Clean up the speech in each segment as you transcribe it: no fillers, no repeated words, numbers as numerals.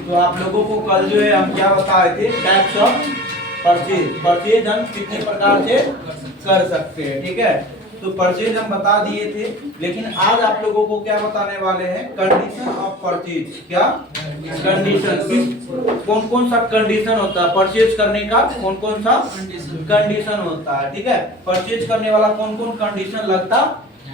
तो आप लोगों को कल जो है हम क्या बताए थे, टाइप्स ऑफ परचेज। परचेज हम कितने प्रकार से कर सकते हैं, ठीक है। तो परचेज हम बता दिए थे, लेकिन आज आप लोगों को क्या बताने वाले हैं, कंडीशन ऑफ परचेज। क्या कंडीशन, कौन कौन सा कंडीशन होता है परचेज करने का, कौन कौन सा कंडीशन होता है, ठीक है। परचेज करने वाला कौन कौन कंडीशन लगता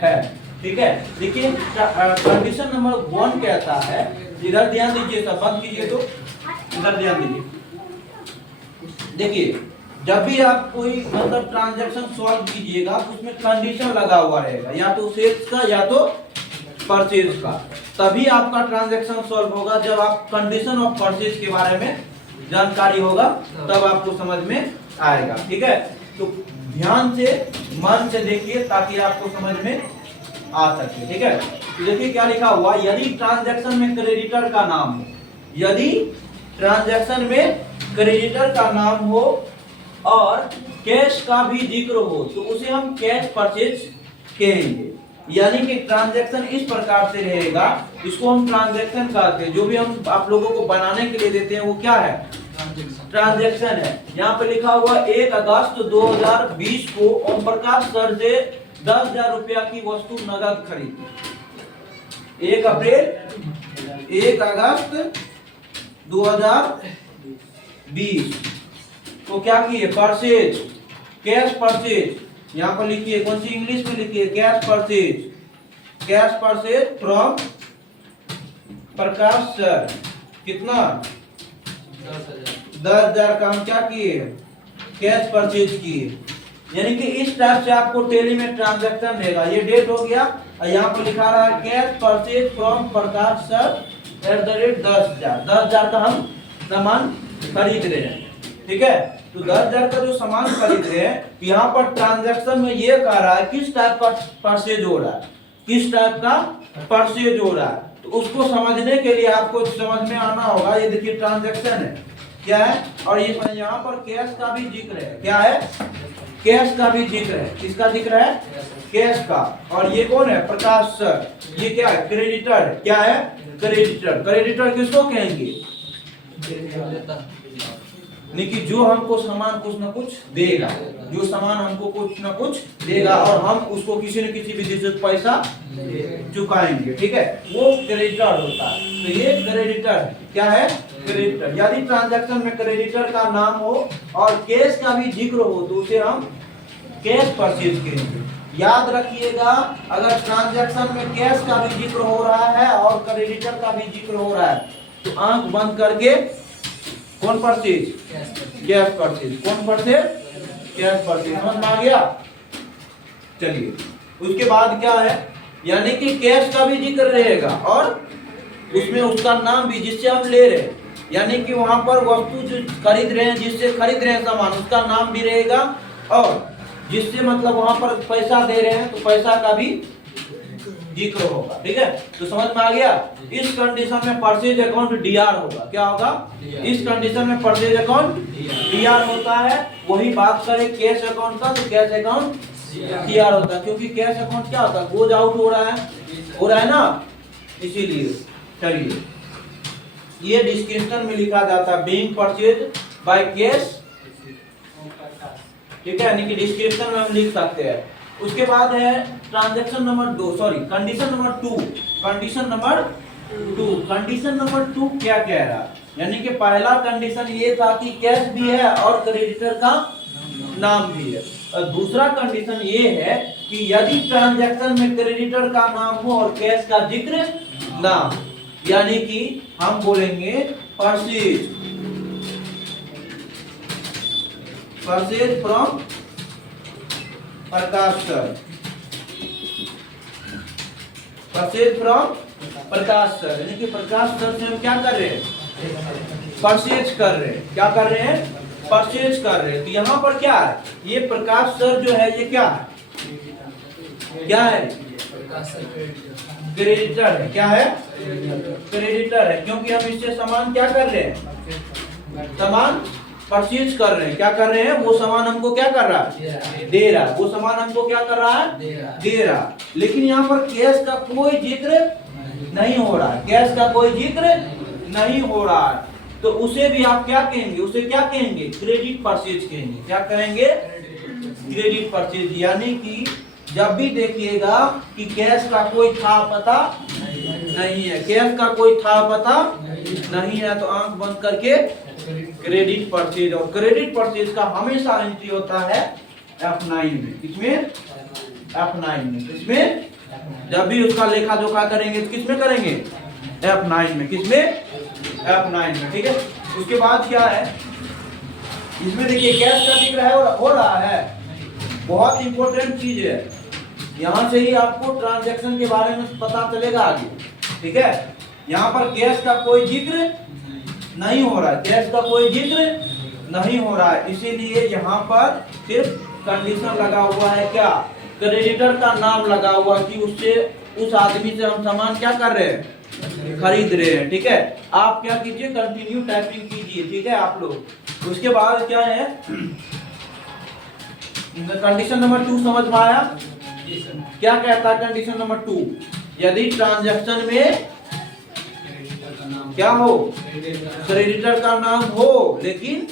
है, ठीक है। देखिए कंडीशन नंबर 1 कहता है, इधर ध्यान दीजिए, सब बंद कीजिए, तो इधर ध्यान दीजिए। देखिए जब भी आप कोई मतलब ट्रांजैक्शन सॉल्व कीजिएगा तो उसमें कंडीशन लगा हुआ रहेगा, या तो सेल्स का या तो परचेज का। तभी आपका ट्रांजैक्शन सॉल्व होगा जब आप कंडीशन ऑफ परचेज के बारे में जानकारी होगा, तब आपको समझ में आएगा, ठीक है। तो ध्यान से मन से देखिए ताकि आपको समझ में आ सके, ठीक है। तो देखिए क्या लिखा हुआ, यदि ट्रांजैक्शन में क्रेडिटर का नाम हो, यदि ट्रांजैक्शन में क्रेडिटर का नाम हो और कैश का भी जिक्र हो तो उसे हम कैश परचेज कहेंगे। यानी कि ट्रांजैक्शन इस प्रकार से रहेगा, इसको हम ट्रांजैक्शन कहते हैं। जो भी हम आप लोगों को बनाने के लिए देते हैं वो क्या है, ट्रांजैक्शन है। यहाँ पे लिखा हुआ 1 अगस्त 2020 को ओम प्रकाश सर से 10,000 रुपया की वस्तु नगद खरीदी। 1 अगस्त 2020 तो क्या किए, परचेज, कैश परचेज। यहाँ पर लिखिए, कौन सी इंग्लिश में लिखिए, cash purchase, cash purchase from Prakash sir. कितना, 10,000 का हम क्या किए, कैश परचेज किए। यानी कि इस टाइप से आपको टेली में ट्रांजैक्शन रहेगा। ये डेट हो गया और यहाँ पर लिखा रहा है cash purchase from Prakash sir @ 10,000 का हम सामान खरीद रहे हैं, ठीक है। तो 10,000 का जो सामान खरीद रहे हैं, यहाँ पर ट्रांजैक्शन में ये कह रहा है किस टाइप का परचेज हो रहा है, किस टाइप का परचेज हो रहा है। तो उसको समझने के लिए आपको समझ में आना होगा। ये देखिए ट्रांजैक्शन है, क्या है, और ये यहाँ पर कैश का भी जिक्र है। क्या है, कैश का भी जिक्र है। किसका जिक्र है, कैश का। और ये कौन है, प्रकाश सर। ये क्या है, क्रेडिटर। क्या है, क्रेडिटर। क्रेडिटर किसको कहेंगे, नहीं कि जो हमको सामान कुछ ना कुछ देगा, जो सामान हमको कुछ ना कुछ देगा और हम उसको किसी न किसी विधि से पैसा चुकाएंगे, ठीक है, वो क्रेडिटर होता है। तो ये क्रेडिटर क्या है, क्रेडिटर। यदि ट्रांजैक्शन में क्रेडिटर का नाम हो और कैश का भी जिक्र हो तो उसे हम कैश परचेज करेंगे। याद रखिएगा, अगर ट्रांजैक्शन में कैश का भी जिक्र हो रहा है और क्रेडिटर का भी जिक्र हो रहा है तो आंख बंद करके कौन परचेज, कैश परचेज। कौन परचेज, कैश परचेज। समझ में आ गया। चलिए उसके बाद क्या है, यानी कि कैश का भी जिक्र रहेगा और उसमें उसका नाम भी जिससे हम ले रहे हैं, यानी कि वहां पर वस्तु जो खरीद रहे हैं, जिससे खरीद रहे हैं सामान, उसका नाम भी रहेगा और जिससे मतलब वहां पर पैसा दे रहे हैं तो पैसा का भी जिक्र होगा, ठीक है। तो समझ में आ गया। इस कंडीशन में परचेज अकाउंट डीआर होगा। क्या होगा, इस कंडीशन में परचेज अकाउंट डीआर होता है। वही बात करें कैश अकाउंट का तो कैश अकाउंट सीआर होता है, क्योंकि कैश अकाउंट क्या होता है, गोज आउट हो रहा है ना, इसीलिए। चलिए ये डिस्क्रिप्शन में लिखा जाता है बीइंग परचेज बाय कैश, ठीक है, यानी कि डिस्क्रिप्शन में हम लिख सकते हैं। उसके बाद है transaction number 2, sorry condition number 2। Condition number 2, condition number 2 क्या कह रहा है, यानी कि पहला कंडीशन ये था कि कैश भी है और क्रेडिटर का नाम भी है। और दूसरा कंडीशन ये है कि यदि ट्रांजैक्शन में क्रेडिटर का नाम हो और कैश का जिक्र ना, यानी कि हम बोलेंगे purchase, purchase from Prakash sir, purchase from Prakash sir, यानी कि प्रकाश सर से हम क्या कर रहे हैं, परचेज कर रहे हैं। क्या कर रहे हैं, परचेज कर रहे हैं। तो यहाँ पर क्या है, ये प्रकाश सर जो है ये क्या है, क्या है, क्रेडिटर है। क्या है, क्रेडिटर है, क्योंकि हम इससे सामान क्या कर रहे हैं, सामान परचेज कर रहे हैं। क्या कर रहे हैं, वो सामान हमको क्या कर रहा है, दे रहा है। वो सामान हमको क्या कर रहा है, दे रहा। लेकिन यहाँ पर कैश का कोई जिक्र नहीं हो रहा है, कैश का कोई जिक्र नहीं हो रहा है, तो उसे भी आप क्या कहेंगे, उसे क्या कहेंगे, क्रेडिट परचेज कहेंगे। क्या कहेंगे, क्रेडिट परचेज। यानी कि जब भी देखिएगा कि कैश का कोई था पता नहीं है, कैश का कोई था पता नहीं है, तो आंख बंद करके क्रेडिट परचेज। और क्रेडिट परचेज का हमेशा एंट्री होता है F9 में। किसमें, F9 में। किसमें, जब भी उसका लेखा जोखा करेंगे तो किसमें करेंगे, F9 में। किसमें, F9 में। ठीक है, उसके बाद क्या है, इसमें देखिए कैश का जिक्र है और हो रहा है। बहुत इंपॉर्टेंट चीज है, यहां से ही आपको ट्रांजैक्शन के बारे में पता चलेगा आगे। ठीक है, यहाँ पर कैश का कोई जिक्र नहीं हो रहा है, कैश का कोई जिक्र नहीं हो रहा है, इसीलिए यहाँ पर सिर्फ कंडीशन लगा हुआ है, क्या, क्रेडिटर का नाम लगा हुआ कि उससे, उस आदमी से हम सामान क्या कर रहे हैं, खरीद रहे हैं। ठीक है, आप क्या कीजिए, कंटिन्यू टाइपिंग कीजिए। ठीक है आप लोग। उसके बाद क्या है, कंडीशन नंबर 2 समझ में आया, क्या कहता है कंडीशन नंबर 2, यदि ट्रांजैक्शन में क्या हो, क्रेडिटर का नाम हो लेकिन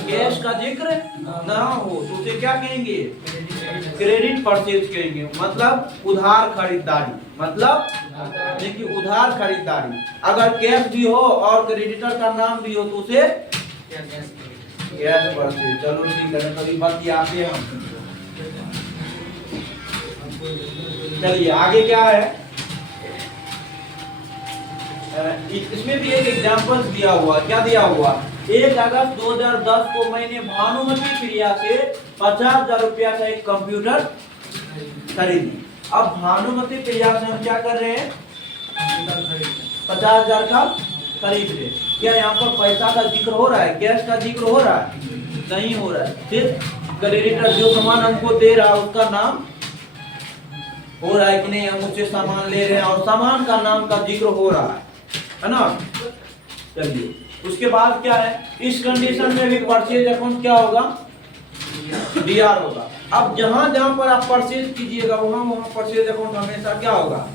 कैश का जिक्र ना हो, तो उसे क्या कहेंगे, क्रेडिट परचेज कहेंगे। मतलब उधार खरीदारी, मतलब देखिए उधार खरीदारी। अगर कैश भी हो और क्रेडिटर का नाम भी हो तो उसे कैश परचेज। चलो ठीक है, कभी बात आते हम। चलिए आगे क्या है, इसमें भी एक एग्जांपल दिया हुआ। क्या दिया हुआ, 1 अगस्त 2010 को मैंने भानुमती प्रिया से 50,000 रुपया का एक कंप्यूटर खरीदी। अब भानुमती प्रिया से हम क्या कर रहे हैं, 50,000 का खरीद रहे। क्या यहाँ पर पैसा का जिक्र हो रहा है, कैश का जिक्र हो रहा है, नहीं हो रहा है। सिर्फ क्रेडिटर जो सामान हमको दे रहा है उसका नाम हो रहा है कि नहीं, हम उससे सामान ले रहे हैं और सामान का नाम का जिक्र हो रहा है ना। चलिए उसके बाद क्या है, इस कंडीशन में भी परचेज अकाउंट क्या होगा, डीआर होगा। अब जहां जहां पर आप परचेज कीजिएगा वहां वहां परचेज अकाउंट हमेशा क्या होगा,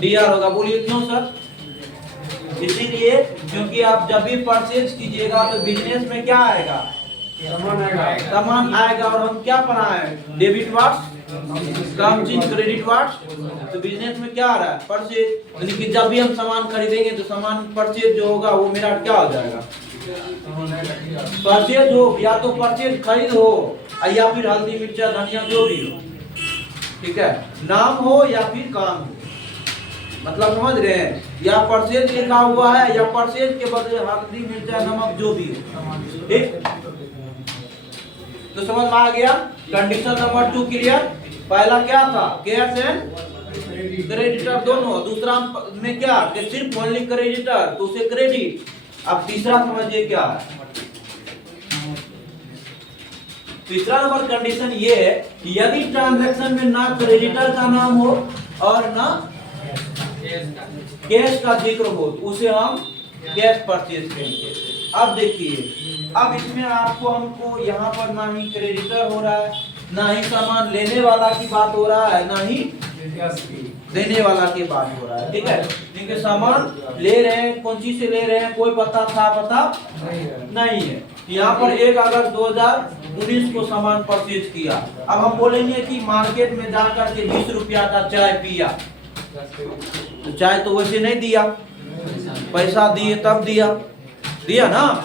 डीआर होगा। बोलिए क्यों सर, इसीलिए क्योंकि आप जब भी परचेज कीजिएगा तो बिजनेस में क्या आएगा, सामान आएगा। और हम क्या पढ़ाए, debit wards comes in credit wards, तो बिजनेस में क्या आ रहा है, परचेज। यानी कि जब भी हम सामान खरीदेंगे तो सामान परचेज जो होगा वो मेरा क्या हो जाएगा, परचेज हो, या तो परचेज खरीद हो या फिर हल्दी मिर्चा धनिया जो भी हो। ठीक है, नाम हो या फिर काम हो, मतलब समझ रहे हैं, या परचेज लिखा हुआ है या परचेज के बदले हल्दी मिर्चा नमक जो भी हो। ठीक, तो समझ में आ गया। Condition number 2 clear. पहला क्या था, कैश एंड क्रेडिटर दोनों, दूसरा में क्या, कि सिर्फ ओनली क्रेडिटर तो उसे क्रेडिट। अब तीसरा समझिए क्या है, तीसरा नंबर कंडीशन ये है कि यदि ट्रांजैक्शन में ना क्रेडिटर का नाम हो और ना कैश का जिक्र हो तो उसे हम कैश परचेज करेंगे। अब देखिए, अब इसमें आपको हमको यहाँ पर ना ही क्रेडिटर हो रहा है, ना ही सामान लेने वाला की बात हो रहा है, ना ही देने वाला की बात हो रहा है। ठीक है, क्योंकि सामान ले रहे हैं, कौन चीज से ले रहे हैं, कोई पता नहीं है। यहाँ पर 1 अगस्त 2019 को सामान परचेज किया। अब हम बोलेंगे कि मार्केट में जाकर के 20 रुपया का चाय पिया, तो चाय तो वैसे नहीं दिया, पैसा दिए तब दिया ना।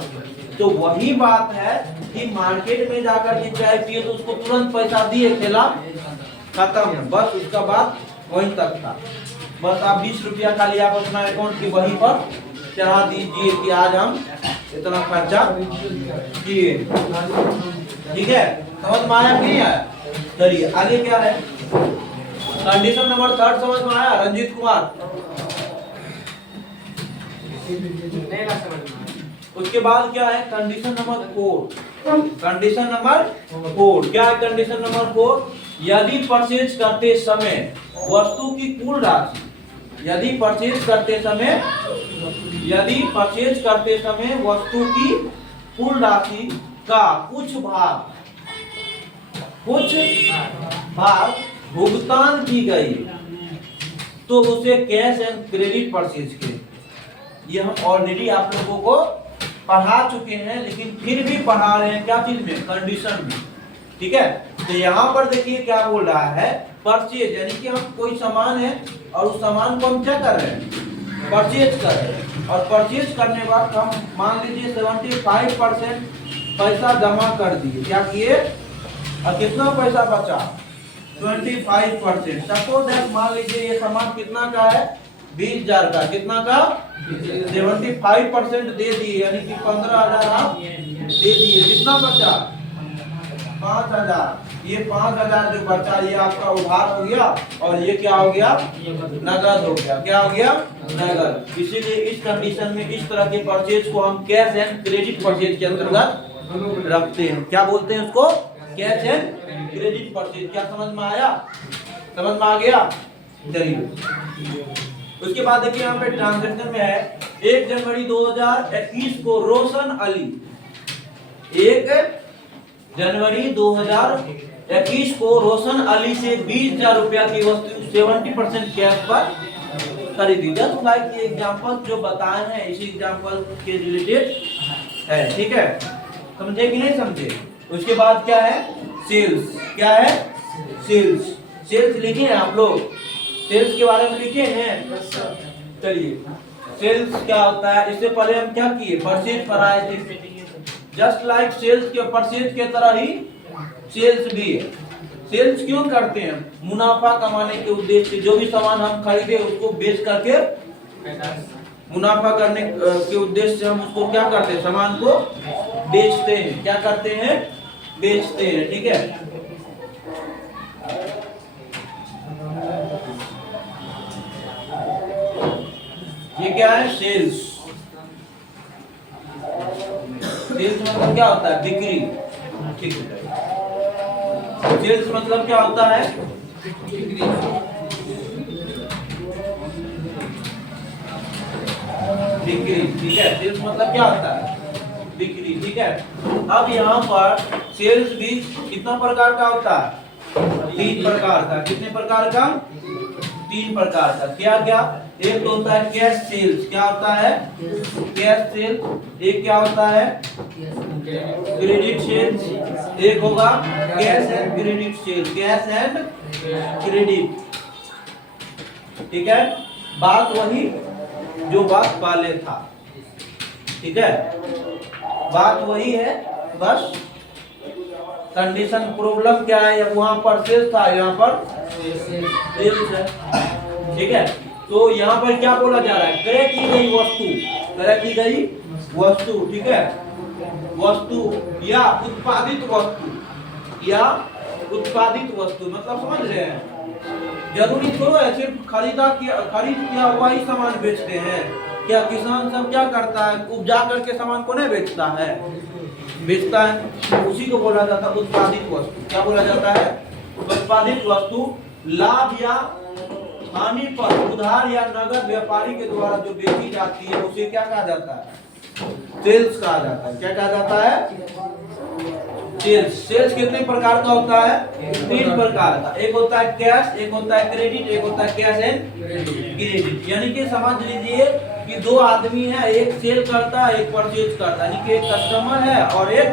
तो वही बात है कि मार्केट में जाकर के चाय पिए तो उसको तुरंत पैसा दिए, खेला खत्म, बस उसका बात वहीं तक था। बस आप 20 रुपया खाली आप अपना अकाउंट की वहीं पर चढ़ा दीजिए कि आज हम इतना खर्चा किए। ठीक है, समझ में आया कि नहीं आया। चलिए आगे क्या है, कंडीशन नंबर 3 समझ में आया रंजीत कुमार। उसके बाद क्या है, कंडीशन नंबर 4। कंडीशन नंबर 4 क्या है, कंडीशन नंबर 4, यदि परचेज करते समय वस्तु की कुल राशि, यदि परचेज करते समय वस्तु की कुल राशि का कुछ भाग भुगतान की गई तो उसे कैश एंड क्रेडिट परचेज के। ये हम ऑलरेडी आप लोगों को पढ़ा चुके हैं, लेकिन फिर भी पढ़ा रहे हैं क्या चीज में, कंडीशन में। ठीक है, तो यहाँ पर देखिए क्या बोल रहा है, परचेज, यानी कि हम कोई सामान है और उस सामान को हम क्या कर रहे हैं, परचेज कर रहे हैं। और परचेज करने के बाद हम मान लीजिए 75% पैसा जमा कर दिए, क्या किए, और कितना पैसा बचा, 25%। सपोज दैट मान लीजिए ये सामान कितना का है, 20,000 का, कितना का, 75% दे दिए, यानी कि 15,000 आप दे दिए, कितना बचा, 5,000। ये 5,000 जो बचा ये आपका उधार हो गया, और ये क्या हो गया, नगद हो गया। क्या हो गया, नगद। इसीलिए इस कंडीशन में इस तरह के परचेज को हम कैश एंड क्रेडिट परचेज के अंतर्गत रखते हैं। क्या बोलते हैं उसको, कैश एंड क्रेडिट परचेज। क्या समझ में आया, समझ में आ गया, चलिए। उसके बाद देखिए यहाँ पे ट्रांजैक्शन में है 1 जनवरी 2021 को रोशन अली, 1 जनवरी 2021 को रोशन अली से 20,000 रुपया की वस्तु 70% कैश पर खरीदी। जस्ट लाइक एग्जांपल जो बताए हैं इसी एग्जांपल के रिलेटेड है। ठीक है, समझे कि नहीं समझे। उसके बाद क्या है, सेल्स। क्या है, सेल्स। सेल्स लिखे हैं आप लोग, सेल्स के बारे में लिखे हैं। चलिए, सेल्स क्या होता है, इससे पहले हम क्या किए, परचेज पर आए थे। जस्ट लाइक सेल्स के परचेज के तरह ही सेल्स भी है। सेल्स क्यों करते हैं, मुनाफा कमाने के उद्देश्य से। जो भी सामान हम खरीदे उसको बेच करके मुनाफा करने के उद्देश्य से हम उसको क्या करते हैं, सामान को बेचते हैं। क्या करते हैं, बेचते हैं। ठीक है, ये क्या है, सेल्स। सेल्स मतलब क्या होता है, बिक्री। ठीक है, सेल्स मतलब क्या होता है, बिक्री। ठीक है, सेल्स मतलब क्या होता है, बिक्री। ठीक है, अब यहाँ पर सेल्स भी कितना प्रकार का होता है, 3 प्रकार का। कितने प्रकार का, 3 प्रकार का। क्या क्या, एक तो होता है कैश सेल्स। क्या होता है, कैश सेल्स। एक क्या होता है, क्रेडिट सेल्स। एक होगा cash and credit sales, cash and credit. ठीक है, बात वही जो बात पहले था। ठीक है, बात वही है, बस कंडीशन प्रॉब्लम क्या है, वहां पर सेल्स था, यहाँ पर सेल्स है। ठीक है, तो यहाँ पर क्या बोला जा रहा है, क्रय की गई वस्तु, क्रय की गई वस्तु। ठीक है, वस्तु या उत्पादित वस्तु, या उत्पादित वस्तु मतलब समझ रहे हैं। जरूरी थोड़ा है सिर्फ खरीद किया हुआ ही सामान बेचते हैं। क्या किसान सब क्या करता है, उपजा करके सामान को नहीं बेचता है, बेचता है, उसी को बोला जाता है उत्पादित वस्तु। क्या बोला जाता है, उत्पादित वस्तु। लाभ या हानि पर उधार या नगद व्यापारी के द्वारा जो बेची जाती है उसे क्या कहा जाता है, सेल्स कहा जाता है। क्या कहा जाता है, सेल्स। सेल्स कितने प्रकार का होता है, 3 प्रकार का। एक होता है कैश, एक होता है क्रेडिट, एक होता है कैश एंड क्रेडिट। यानी कि समझ लीजिए कि 2 आदमी है, एक सेल करता है, एक परचेज करता है। यानी कि एक कस्टमर है और एक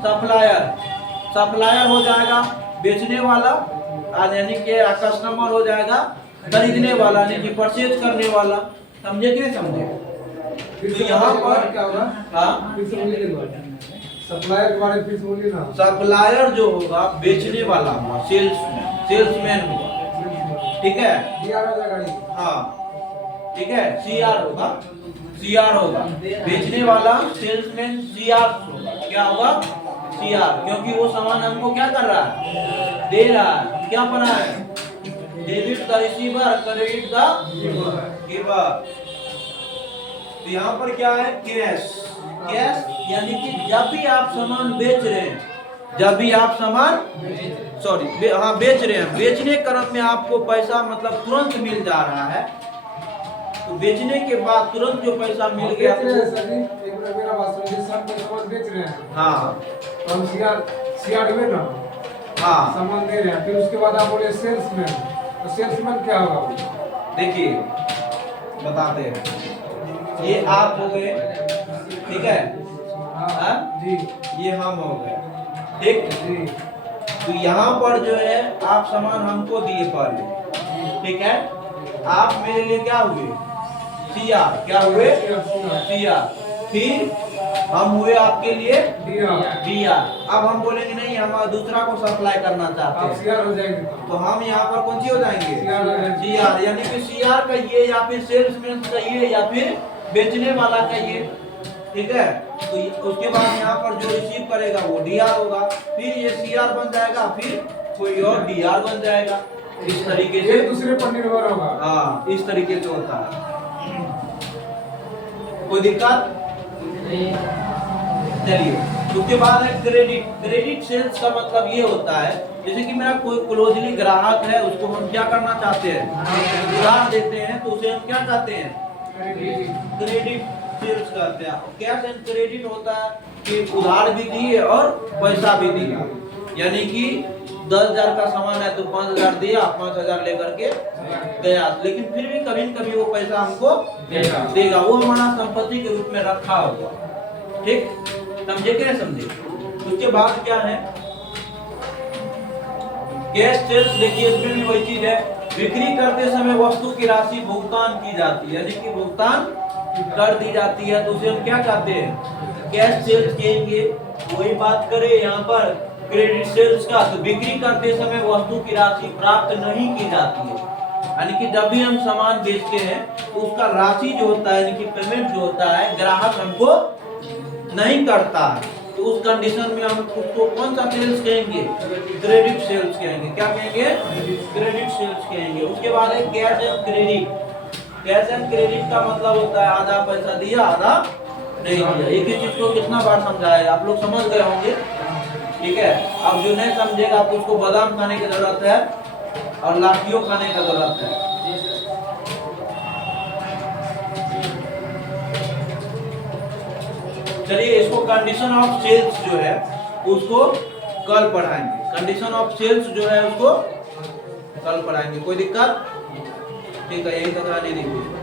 सप्लायर। सप्लायर हो जाएगा बेचने वाला, यानी कि कस्टमर हो जाएगा खरीदने वाला, यानी कि परचेज करने वाला। समझे कि नहीं समझे। तो यहाँ पर क्या होगा, हाँ, सप्लायर के बारे में फिर बोलिए ना। सप्लायर जो होगा बेचने वाला होगा, सेल्समैन होगा। ठीक है, हाँ, ठीक है, सीआर होगा, सीआर होगा बेचने वाला, सेल्समैन सीआर होगा। क्या होगा, सीआर, क्योंकि वो सामान हमको क्या कर रहा है, दे रहा है। क्या बना है, debit the receiver, credit the giver. तो यहाँ पर क्या है, कैश। कैश यानी कि जब भी आप सामान बेच रहे हैं, जब भी आप सामान हाँ बेच रहे हैं, बेचने क्रम में आपको पैसा मतलब तुरंत मिल जा रहा है। तो बेचने के बाद तुरंत जो पैसा मिल गया, बेच रहे हैं, हाँ, हम सीआर में ना, हाँ, सामान दे रहे हैं। फिर उसके बाद आप बोले सेल्समैन। तो सेल्समैन क्या होगा, देखिए बताते हैं। ये आप हो गए, ठीक है, हाँ जी ये हम हो गए, ठीक। जी तो यहाँ पर जो है आप सामान हमको दिए पहले, ठीक है, आप मेरे लिए क्या हुए, सीआर, क्या हुए, सीआर, फिर हम हुए आपके लिए डीआर। अब हम बोलेंगे नहीं हम दूसरा को सप्लाई करना चाहते हैं, सीआर हो जाएंगे तो हम यहाँ पर कौन सी हो जाएंगे, सीआर हो जाएंगे। सीआर, यानी कि सीआर कहिए या फिर सेल्समैन कहिए या फिर बेचने वाला कहिए, ठीक है। तो उसके बाद यहाँ पर जो रिसीव करेगा वो डीआर होगा, फिर ये सीआर बन जाएगा, फिर कोई और डीआर बन जाएगा, इस तरीके से ये दूसरे पर निर्भर होगा। हाँ इस तरीके से होता है। कोई दिक्कत, चलिए। उसके बाद है क्रेडिट। क्रेडिट सेल्स का मतलब ये होता है जैसे कि मेरा कोई क्लोजली ग्राहक है, उसको हम क्या करना चाहते हैं, उधार देते हैं, तो उसे हम क्या कहते हैं, क्रेडिट सेल्स करते हैं। कैश एंड क्रेडिट होता है कि उधार भी दिए और पैसा भी दिया, यानी कि 10,000 का सामान है तो 5,000 दिया, 5,000 लेकर के गया, लेकिन फिर भी कभी न कभी वो पैसा हमको देगा, वो हमारा संपत्ति के रूप में रखा होगा, ठीक, समझे कि नहीं समझे। उसके बाद क्या है, कैश सेल्स, देखिए इसमें भी वही चीज है, बिक्री करते समय वस्तु की राशि भुगतान की जाती है, यानी कि भुगतान कर दी जाती है, तो उसे हम क्या कहते हैं, कैश सेल्स कहेंगे। वही बात करें यहाँ पर क्रेडिट सेल्स का, तो बिक्री करते समय वस्तु की राशि प्राप्त नहीं की जाती है, यानी कि जब भी हम सामान बेचते हैं तो उसका राशि जो होता है, यानी कि पेमेंट जो होता है, ग्राहक हमको नहीं करता है, तो उस कंडीशन में हम उसको कौन सा सेल्स कहेंगे, क्रेडिट सेल्स कहेंगे। क्या कहेंगे, क्रेडिट सेल्स कहेंगे। उसके बाद है cash and credit. Cash and credit का मतलब होता है आधा पैसा दिया आधा नहीं दिया। एक ही चीज को कितना बार समझाया, आप लोग समझ गए होंगे, ठीक है। अब जो नहीं समझेगा तो उसको बादाम खाने की जरूरत है और लाठियों खाने का जरूरत है। चलिए इसको कंडीशन ऑफ सेल्स जो है उसको कल पढ़ाएंगे, कंडीशन ऑफ सेल्स जो है उसको कल पढ़ाएंगे, कोई दिक्कत, ठीक है, यही तक आने दीजिए।